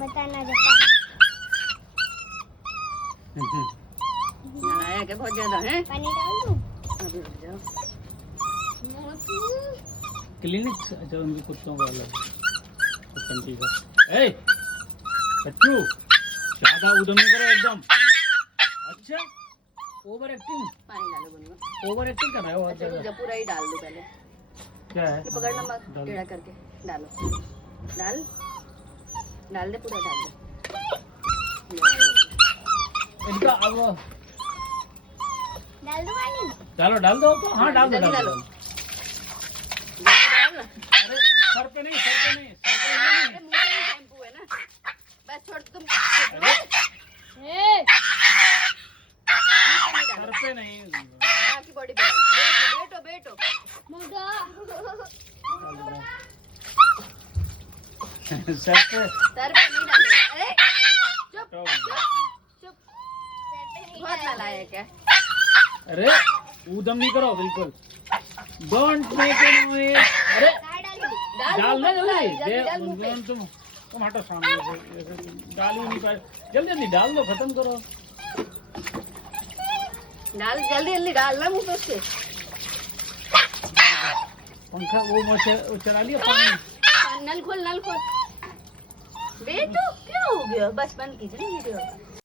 बताना बताना। नालायक है बहुत ज्यादा है। पानी डाल दूं? अभी रुक जाओ। क्लिनिक अच्छा उनके कुत्तों का अलग कंट्री का। ए बच्चू ज्यादा उधम नहीं करो एकदम। अच्छा ओवर एक्टिंग पानी डालो गुनगुन। ओवर एक्टिंग कर रहा है वो अच्छा रुक जा, पूरा ही डाल दो पहले। क्या है ये पकड़ना मत, डाल। टेढ़ा करके डालो। डाल डाल दे, पूरा डाल दे। इनका अब डाल दो पानी? चलो डाल दो तो हाँ डाल दो जल्दी डाल डालो। दो। डाल। अरे सर पे नहीं सर पे नहीं सर पे अरे नहीं। मुंह पे ही शैम्पू है ना, बस छोड़ तुम। अरे सर पे नहीं बाकी बॉडी पे डाल। बेटो बेटो मुर्गा। सर पे सर पे नहीं डालो। अरे चुप तो चुप, बहुत नालायक है। अरे ऊधम नहीं करो बिल्कुल। Don't make any noise. अरे डाल ना जल्दी दे डाल मुंह पे। तुम हटो सामने से डाल ही नहीं पाए। जल्दी जल्दी डाल दो खत्म करो। डाल जल्दी जल्दी डाल ना मुंह पे उसके। पंखा वो चला लिया पानी। नल खोल नल खोल। बेटू क्या हो गया, बस बंद कीजिए ना वीडियो।